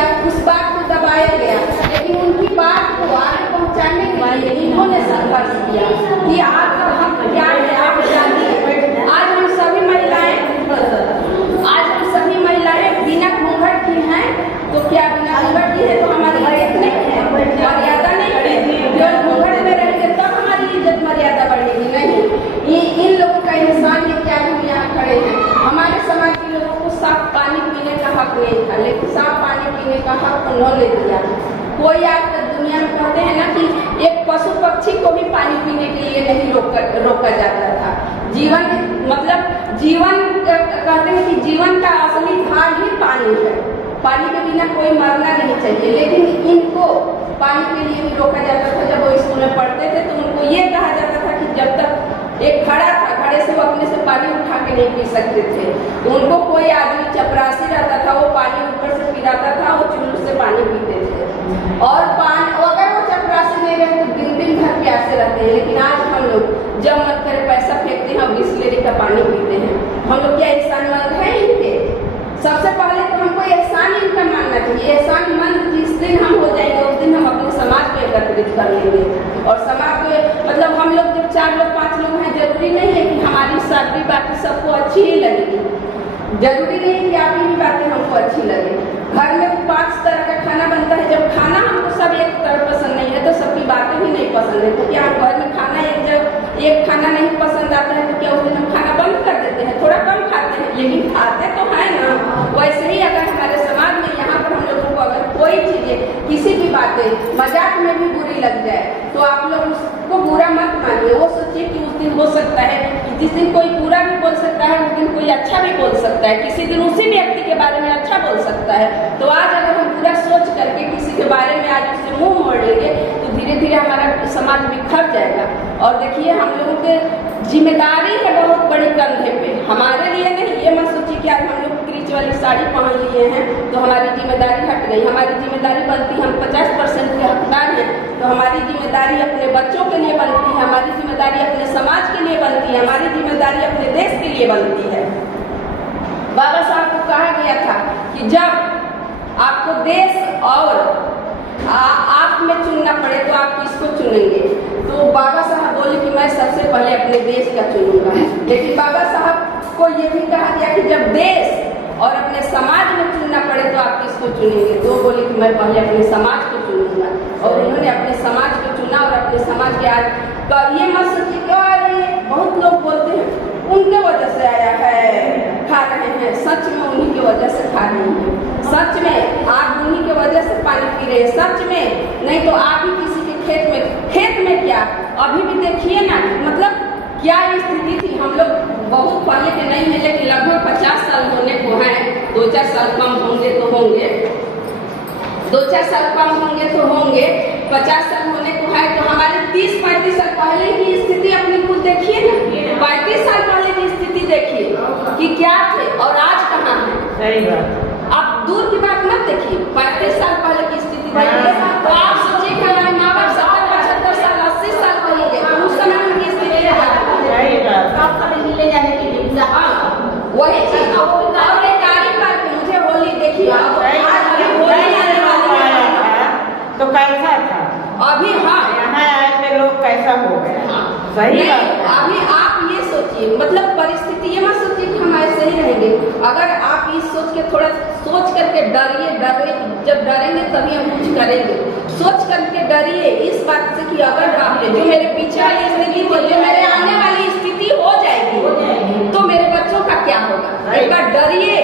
किया, उस बात को दबाया गया, लेकिन उनकी बात को आगे पहुंचाने के लिए इन्होंने संघर्ष किया कि आपका हक क्या है, आप जानिए। आज हम सभी महिलाएं बिना घूंघट की हैं, तो क्या बिना घूंघट की है तो हमारी इज्जत नहीं है, मर्यादा नहीं है। जो घूंघट में रहेंगे तब हमारी इज्जत मर्यादा बढ़ेगी नहीं। इन लोगों का इंसान ये क्या हम यहाँ खड़े हैं। हमारे समाज के लोगों को साफ पानी पीने का हक नहीं था, लेकिन साफ पानी पीने का हक उन्होंने दिया। कोई आज तक दुनिया में कहते हैं ना कि एक पशु पक्षी को भी पानी पीने के लिए नहीं रोका जाता था। जीवन मतलब जीवन कहते हैं कि जीवन का असली धार ही पानी है, पानी के बिना कोई मरना नहीं चाहिए। लेकिन इनको पानी के लिए भी रोका जाता था। जब वो स्कूल में पढ़ते थे तो उनको ये कहा जाता था कि जब तक एक घड़ा था, घड़े से वो अपने से पानी उठा के नहीं पी सकते थे। तो उनको कोई आदमी चपरासी रहता था, वो पानी ऊपर से पिलाता था, वो चुल्लू से पानी पीते थे। और अगर वो चपरासी नहीं रहे तो दिन दिन भर प्यासे रहते हैं। लेकिन आज हम लोग जब मन करे पैसा फेंकते हैं और बिस्लेरी का पानी पीते हैं। हम लोग क्या एहसानमंद हैं इनके? सबसे पहले तो हमको एहसान इनका मानना चाहिए। एहसानमंद जिस दिन हम हो जाएंगे उस दिन हम अपने समाज को एकत्रित कर लेंगे। और समाज को मतलब हम लोग जब 4 लोग 5 लोग हैं, जरूरी नहीं है कि हमारी सभी बातें सबको अच्छी ही लगेगी। जरूरी नहीं है कि आपकी भी बातें हमको अच्छी लगे। घर में 5 तरह का खाना बनता है, जब खाना हमको सब एक तरह पसंद नहीं है तो सबकी बातें भी नहीं पसंद है। तो क्या हम घर में खाना एक खाना नहीं पसंद आता है तो क्या उस दिन हम खाना बंद कर देते हैं? थोड़ा कम खाते हैं, लेकिन खाते तो है ना। वैसे ही अगर हमारे समाज में यहाँ पर हम लोगों को अगर कोई चीजें किसी की बातें मजाक में भी बुरी लग जाए तो आप लोग उसको बुरा मत मानिए। वो सोचिए कि उस दिन हो सकता है कि जिस दिन कोई बुरा भी बोल सकता है उस दिन कोई अच्छा भी बोल सकता है, किसी दिन उसी व्यक्ति के बारे में अच्छा बोल सकता है। तो आज अगर हम पूरा सोच करके किसी के बारे में आज उससे मुंह मोड़ लेंगे तो धीरे धीरे हमारा समाज बिखर जाएगा। और देखिए हम लोगों के जिम्मेदारी है बहुत बड़ी कंधे पे, हमारे लिए नहीं। ये मत सोचिए कि आज हम लोग क्रीच वाली साड़ी पहन लिए हैं तो हमारी जिम्मेदारी हट गई। हमारी जिम्मेदारी बनती, हम 50% के हकदार हैं तो हमारी जिम्मेदारी अपने बच्चों के लिए बनती है, हमारी जिम्मेदारी अपने समाज के लिए बनती है, हमारी जिम्मेदारी अपने देश के लिए बनती है। बाबा साहब को कहा गया था कि जब आपको देश और आप में चुनना पड़े तो आप किसको चुनेंगे? तो बाबा साहब बोले कि मैं सबसे पहले अपने देश का चुनूंगा। लेकिन बाबा साहब को ये भी कहा गया कि जब देश और अपने समाज में चुनना पड़े तो आप किसको चुनेंगे? तो बोले कि मैं पहले अपने समाज को चुनूंगा। और उन्होंने अपने समाज को चुना और अपने समाज के आज ये मत सोचिए कि बहुत लोग बोलते हैं उनके वजह से आया है, खा रहे हैं। सच में उन्हीं की वजह से खा रहे हैं, सच में आप उन्हीं की वजह से पानी पी रहे हैं, सच में। नहीं तो आप ही किसी के खेत में क्या अभी भी देखिए ना, मतलब क्या स्थिति थी। हम लोग बहुत पहले के नहीं है लेकिन लगभग 50 साल होने को है, 2-4 साल कम होंगे तो होंगे, 2-4 साल कम होंगे तो होंगे, 50 साल होने को है तो हमारे 30-35 साल पहले की स्थिति अपनी खुद देखिए ना। 35 साल पहले की स्थिति देखिए कि क्या थे और आज कहाँ है। सही बात। आप दूर की बात मत देखिए, 35 साल पहले की स्थिति देखिए तो आप सोचिए कि हमारे माँ बाप 70-75 साल 80 साल पहले गए, उस समय उनकी स्थिति मिलने जाने के लिए वही चीज। और एक तारीख बात मुझे होली देखिए, होली आने वाली है तो कैसा था अभी? हाँ, यहाँ आए थे लोग कैसा हो गया। सही बात। अभी आप ये सोचिए, मतलब परिस्थिति ये मत सोचिए कि हम ऐसे ही रहेंगे। अगर आप इस सोच के थोड़ा सोच करके डरिए, जब डरेंगे तभी हम कुछ करेंगे। सोच करके डरिए इस बात से कि अगर जो मेरे पीछे वाली स्थिति थी, जो मेरे आने वाली स्थिति हो जाएगी तो मेरे बच्चों का क्या होगा। एक बार डरिए,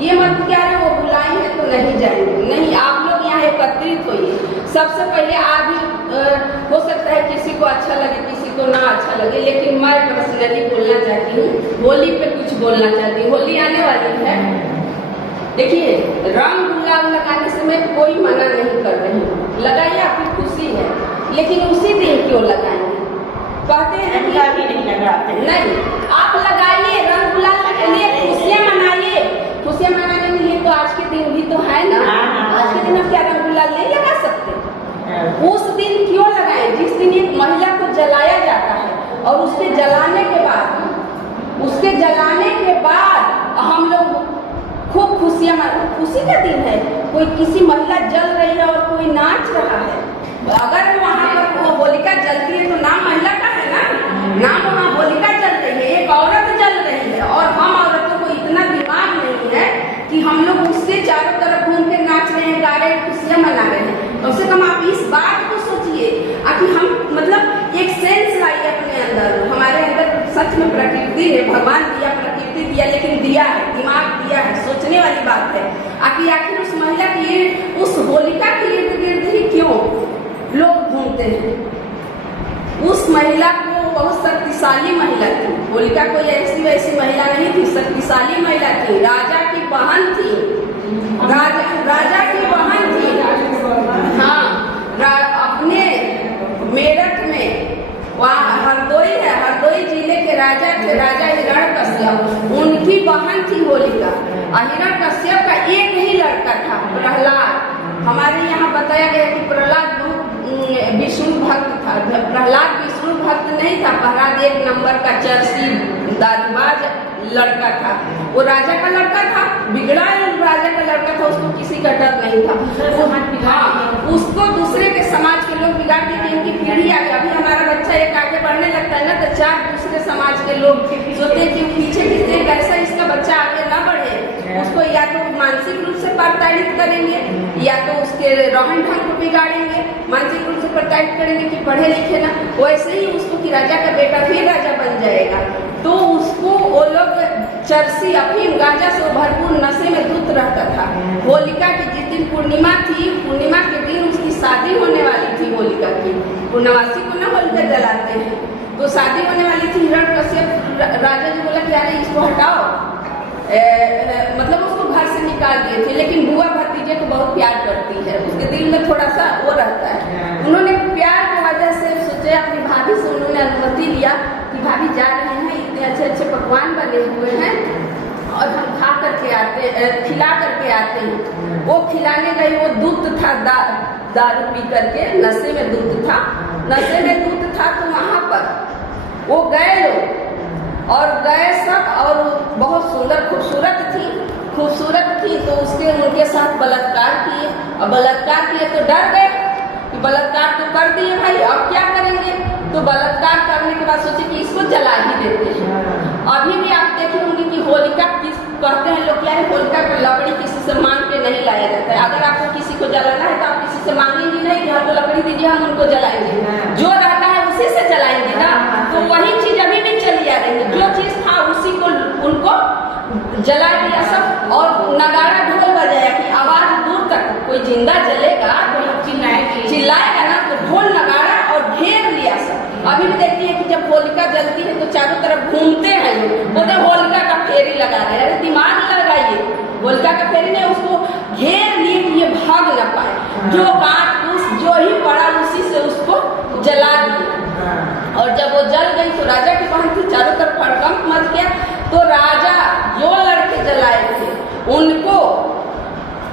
ये मत क्या है वो बुलाई है तो नहीं जाएंगे। नहीं, आप लोग यहाँ एकत्रित होइए। सबसे पहले आज हो सकता है किसी को अच्छा लगे किसी को ना अच्छा लगे, लेकिन मैं पर्सनली बोलना चाहती हूँ, होली पे कुछ बोलना चाहती हूँ। होली आने वाली है, देखिए रंग गुलाल लगाने से मैं कोई मना नहीं कर रही हूँ, लगाइए, आपकी खुशी है, लेकिन उसी दिन क्यों लगाएंगे? कहते हैं कि भी नहीं लगाते। नहीं, आप लगाइए रंग गुलाल के लिए, खुशियाँ मनाइए। खुशियाँ मनाने के लिए तो आज के दिन भी तो है ना। आज के दिन आप क्या रंग गुलाल नहीं लगा सकते? उस दिन क्यों लगाएं जिस दिन एक महिला को जलाया जाता है और उसके जलाने के बाद हम लोग खूब खुशी का दिन है। कोई किसी महिला जल रही है और कोई नाच रहा है। अगर वहाँ पर वो होलिका जलती है तो नाम महिला का है ना, नाम वहाँ होलिका जल रही है, एक औरत जल रही है। और हम औरतों को इतना दिमाग नहीं है कि हम लोग उससे चारों तरफ घूम के नाच रहे हैं, गा रहे हैं, खुशियाँ मना रहे हैं। कम से कम आप इस बात को सोचिए कि हम मतलब एक सेंस लाइए अपने अंदर। हमारे अंदर सच में प्रकृति है, भगवान दिया, प्रकृति दिया, लेकिन दिया है, दिमाग दिया है, सोचने वाली बात है। आखिर उस महिला की, उस होलिका के इर्द गिर्द ही क्यों लोग घूमते हैं? उस महिला को बहुत शक्तिशाली महिला थी। होलिका कोई ऐसी वैसी महिला नहीं थी, शक्तिशाली महिला थी। राजा की बहन थी, राजा की बहन थी। हाँ, अपने मेरठ में वहाँ हरदोई है, हरदोई जिले के राजा थे, राजा हिरण्यकश्यप, उनकी बहन थी होलिका। हिरण्यकश्यप का एक ही लड़का था, प्रहलाद। हमारे यहाँ बताया गया कि प्रहलाद विष्णु भक्त था। प्रहलाद विष्णु भक्त नहीं था, प्रहलाद एक नंबर का चरसी दारूबाज लड़का था। वो राजा का लड़का था, बिगड़ा राजा का लड़का था, उसको किसी का डर नहीं था। हाँ, उसको दूसरे के समाज के लोग बिगाड़ देते, इनकी पीढ़ी आगे। अभी हमारा बच्चा एक आगे बढ़ने लगता है ना, तो चार दूसरे समाज के लोग सोचते कि पीछे खींचते, कैसा इसका बच्चा आगे ना बढ़े। उसको या तो मानसिक रूप से प्रताड़ित करेंगे, या तो उसके रहन ढंग को बिगाड़ेंगे, मानसिक रूप से प्रताड़ित करेंगे कि पढ़े लिखे ना। वैसे ही उसको कि राजा का बेटा फिर राजा बन जाएगा। तो उसको वो लोग चरसी, अफीम, गांजा से भरपूर नशे में धुत रहता था। होलिका की जिस दिन पूर्णिमा थी, पूर्णिमा के दिन उसकी शादी होने वाली थी। होलिका की पूर्णवासी को ना होलिका जलाते हैं, तो शादी होने वाली थी। हिरण्यकश्यप राजा जी बोला कि अरे इसको हटाओ, मतलब उसको घर से निकाल दिए थे। लेकिन बुआ भतीजे को बहुत प्यार करती है, उसके दिल में थोड़ा सा वो रहता है। उन्होंने प्यार की वजह से सोचे, अपनी भाभी से उन्होंने अनुमति लिया कि भाभी जा रहे हैं, इतने अच्छे अच्छे पकवान बने हुए हैं और हम खा करके आते, खिला करके आते हैं। वो खिलाने गई, वो दूध था, दारू पी करके नशे में दूध था, नशे में दूध था। तो वहाँ पर वो गए लोग और गए सब, और बहुत सुंदर खूबसूरत थी, तो उसके उनके साथ बलात्कार किए। और बलात्कार किए तो डर गए कि बलात्कार तो कर दिए भाई, अब क्या करेंगे। तो बलात्कार करने के बाद सोचे कि इसको जला ही देते हैं। अभी भी आप देखे होंगे कि होलिका किस कहते हैं लोग, क्या है, होलिका को लकड़ी किसी से मांग के नहीं लाया जाता है। अगर आपको किसी को जलाना है तो आप किसी से मांगेंगे नहीं कि हमको लकड़ी दीजिए, हम उनको जलाएंगे। जो रहता है उसी से जलाएंगे ना। तो वही चीज अभी भी चली आ रही है, जो चीज था उसी को उनको जला दिया सब। और नगाड़ा ढोल बजाया कि आवाज दूर तक, कोई जिंदा जलेगा तो चिल्लाएगा ना, तो ढोल नगाड़ा और घेर लिया सब। अभी भी देखती है कि जब होलिका जलती है तो चारों तरफ घूमते हैं लोग, बोलते होलिका का फेरी लगा रहे हैं। अरे दिमाग लगाइए, होलिका का फेरी नहीं, उसको घेर लिए कि ये भाग न पाए। जो काट कूस जो ही पड़ा उसी से उसको जला दिया। और जब वो जल गई तो राजा की बहन थी, चारों तरफ हड़कंप मच गया। तो राजा जो लड़के जलाए थे उनको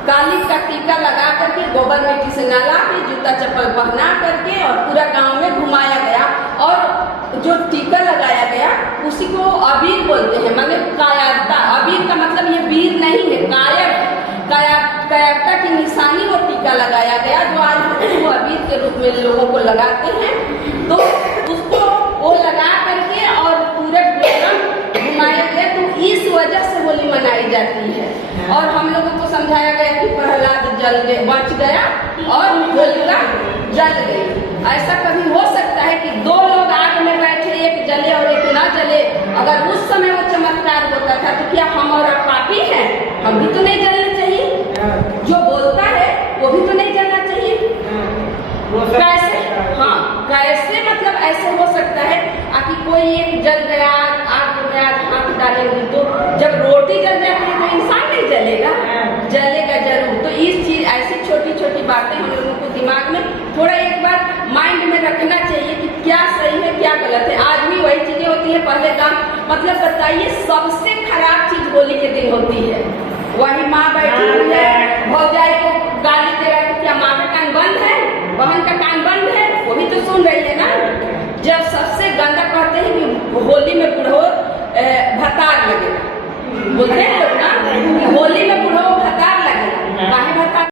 काली का टीका लगा करके, गोबर मिट्टी से नला के, जूता चप्पल पहना करके और पूरा गांव में घुमाया गया। और जो टीका लगाया गया उसी को अबीर बोलते हैं, माने कायरता। अबीर का मतलब ये वीर नहीं है, कायरता की निशानी वो टीका लगाया गया, जो आज वो अबीर के रूप में लोगों को लगाते हैं। तो उसको वो लगा करके और पूरे घुमाया गया। तो इस वजह से होली मनाई जाती है। और हम लोगों को समझाया गया कि प्रहलाद बच गया और होलिका जल गई। ऐसा कभी हो सकता है कि दो लोग आग में बैठे, एक जले और एक ना जले। अगर उस समय वो चमत्कार होता था तो क्या हम और आप पापी हैं? हम भी तो नहीं जलना चाहिए। जो बोलता है वो भी तो नहीं जलना चाहिए। कैसे? हाँ, कैसे मतलब ऐसे हो सकता है कि कोई एक जल गया, आग हो गया, हाथ डालेंगे तो जब रोटी जल जाती है तो इंसान नहीं जलेगा, जलेगा जरूर। तो इस चीज, ऐसी छोटी छोटी बातें हम लोगों को दिमाग में थोड़ा एक बार माइंड में रखना चाहिए कि क्या सही है क्या गलत है। आज भी वही चीजें होती है पहले का। मतलब बताइए, सबसे खराब चीज होली के दिन होती है। वही माँ बैठी हुई है, भौजाई को गाली दे रहा है, क्या माँ का कान बंद है, बहन का कान बंद है, वो भी तो सुन रही है ना। जब सबसे गंदा कहते हैं कि होली में बुढ़ो भतार लगे, बोलते हैं लोग ना, होली में